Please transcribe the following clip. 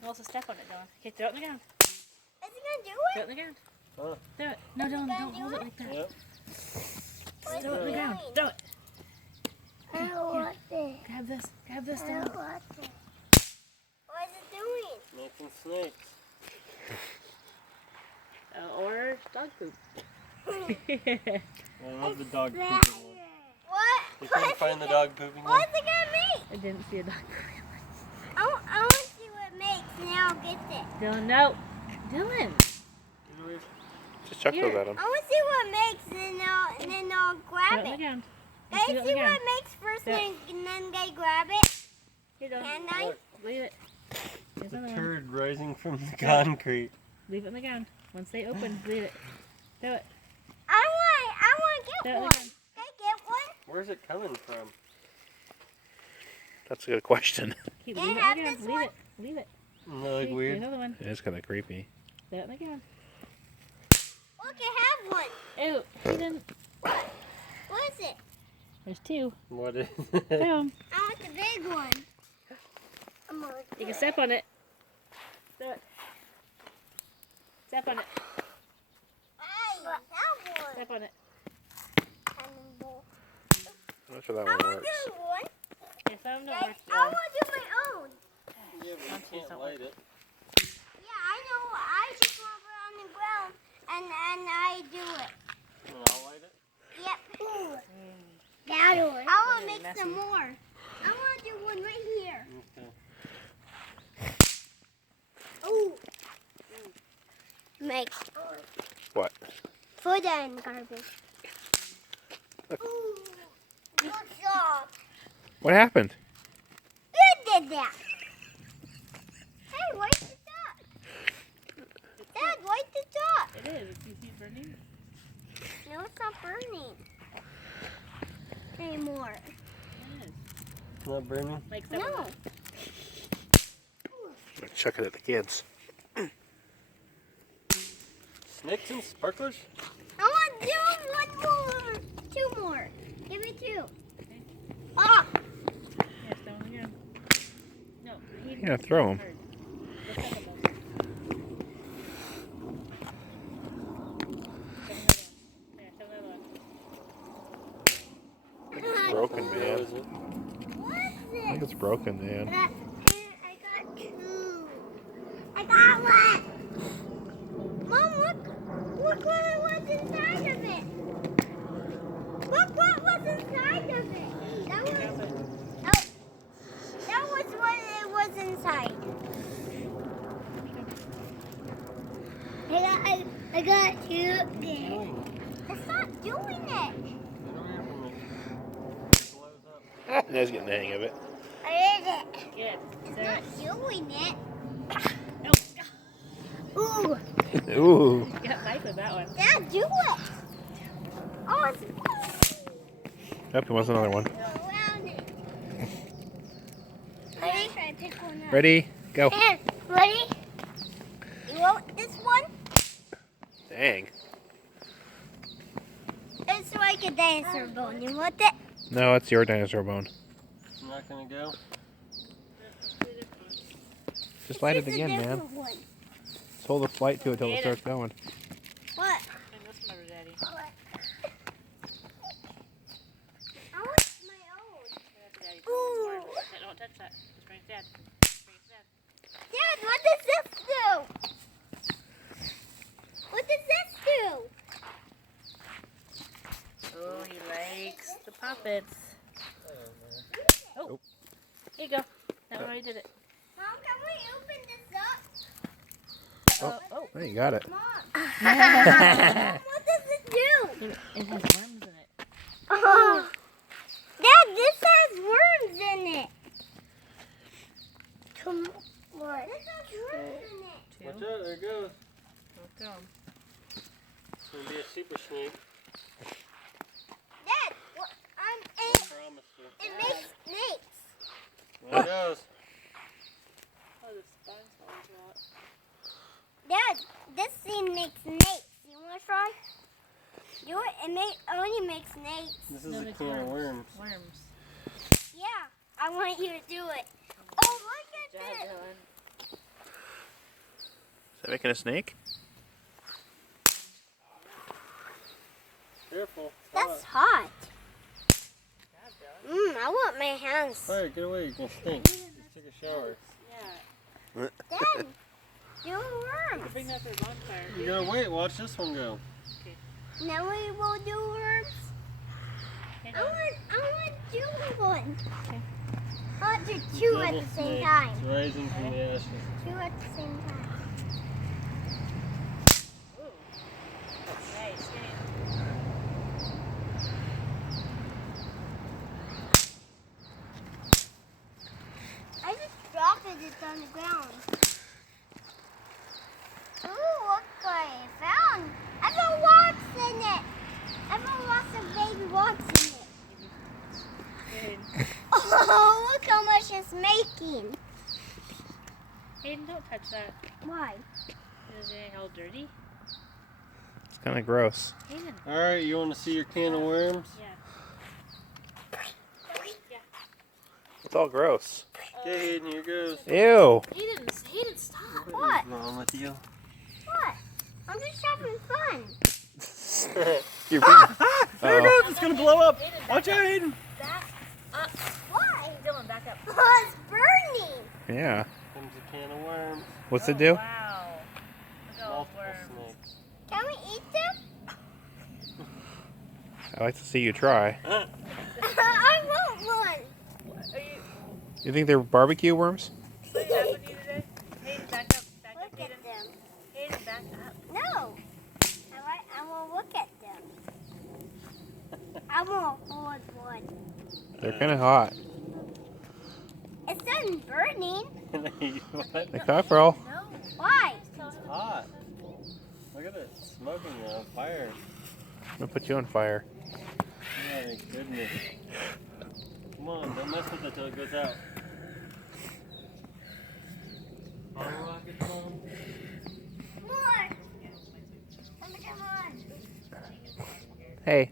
can also step on it, Dylan. Okay, throw it on the ground. Is it gonna do Throw it it? on the ground. Huh? Throw it. No, Dylan, don't hold it like that. Yep. What Throw it on is the it ground. doing? Throw it. I don't want this. Grab this. Grab this, I Dylan. don't want this. What is it doing? Making snakes. Or dog poop. I love the dog pooping one. What? You couldn't find the dog pooping one? What's it gonna make? I didn't see a dog pooping. I want to see what it makes, and then I'll get it. Dylan, no. Dylan. Just chuck those at him. I want to see what it makes, and then I'll Throw grab it on the it. ground. Can Throw it I on see the what ground. it makes first, Throw it. and then they grab it? Here, Dylan. Can I? Look, Leave it. Here's the another one. turd rising from the concrete. Leave it on the ground. Once they open, leave it. Throw it. I want to Throw get it on one. the Can ground. I get one? Where's it coming from? That's a good question. Keep Can I leave it have on the ground. this Leave one? it. Leave it. Doesn't that look Here's weird? another one. It is kind of creepy. Throw it on the ground. Look, I have one. Oh, he didn't. What is it? There's two. What is Throw it? 'em. I want the big one. I'm gonna You can step on it. Throw it. Step on it. I have one. Step on it. Cannonball. I'm not sure that I one want works. to do one. Yeah, some of them don't I work. want to do my own. Yeah, but you can't light it. Yeah, I know. I just want to put it on the ground, and I do it. And I'll light it? Yep. That one. I want to make messy. some more. I want to do one right here. Okay. Ooh. Make What? food and garbage. Ooh. Good job. What happened? You did that. Hey, where's the top? Dad, where's the top? It is. You see it burning? No, it's not burning anymore. It is. It's not burning? Like some No. of them. Chuck it at the kids. Snakes and sparklers? I want to do one more. Two more. Give me two. Ah! Yeah, step on the ground. No. Yeah, throw 'em. Hard. Go step on them. Step on the other one. Yeah, step on the other one. Broken, What man. is it? What's I this? think it's broken, man. I got two. I got one. Mom, look what was inside of it. Look what was inside of it. That was what it was inside. I got two. Doing? It's not doing it. Get away from it. Blows up. Ned's getting the hang of it. I did it. Good. It's Throw it. not doing it. No. Ooh, Ooh. You got life with that one. Dad, do it. Oh, it's Yep, there was another one. around it. Ready? Try to pick one up. Ready? Go. And, ready? You want this one? Dang. It's like a dinosaur bone. You want it? No, it's your dinosaur bone. It's not gonna go? Just light it It's a again, man. different one. Just hold the light to it till it starts going. What? And this one over Daddy. What? I want my own. Daddy. Ooh. Don't touch that. Just bring it to Dad. Bring it to Dad. Dad, what does this do? What does this do? Oh, he likes the puppets. Oh. Here you go. That one I did it. Mom, can we open this up? Oh. Hey, you got it. Mom. Mom, what does it do? It has worms in it. Oh. Dad, this has worms in it. What? This has worms in it. Two. Watch out, there it goes. Don't throw 'em. It's gonna be a super snake. Dad, I promise you. it makes snakes. There it goes. Oh, the spine's falling out. Dad, this thing makes snakes. You want to try? Do it. It only makes snakes. This is No, a it's can of worms. Worms. Yeah, I want you to do it. Oh, look Good at job, this. Dylan. Making a snake? Careful. That's hot. I want my hands. Fire, get away. You're going to stink. Just take a shower. Yeah. Dad, do worms. Bring that for a bonfire. You gotta wait. Watch this one go. Now we will do worms. Hang I on. want to do one. Okay. I want to do two at Devil the same snake. time. It's rising from the ashes. Two at the same time. Ooh. Nice. Yay. I just dropped it. It's on the ground. Ooh, look what I found. I found rocks in it. I found lots of baby rocks in it. Good. Oh, look how much it's making. Hayden, don't touch that. Why? Is it all dirty? It's kind of gross. Hayden. Alright, you want to see your can of worms? Yeah. It's all gross. Okay, Hayden, here goes. Ew. Hayden, stop. What? What's wrong with you? What? I'm just having fun. You're being... There it goes. It's gonna blow up. Watch out, Hayden. Back up. Why? Dylan, back up. Oh, it's burning. Yeah. Comes a can of worms. What's it do? Wow. Look at all Multiple the worms. snakes. Can we eat them? I like to see you try. I want one. Are you, You think they're barbecue worms? what happened to you today? Hayden, back up. Back up, Look Hayden. at them. Hayden, back up. No. I want to look at them. I want to hold one. They're kind of hot. It's not burning. What? Like cockerel. No. Why? It's hot. Look at it. Smoking on fire. I'm going to put you on fire. My goodness. Come on, don't mess with it till it goes out. Bottle rocket bomb. More. Come on. Hey.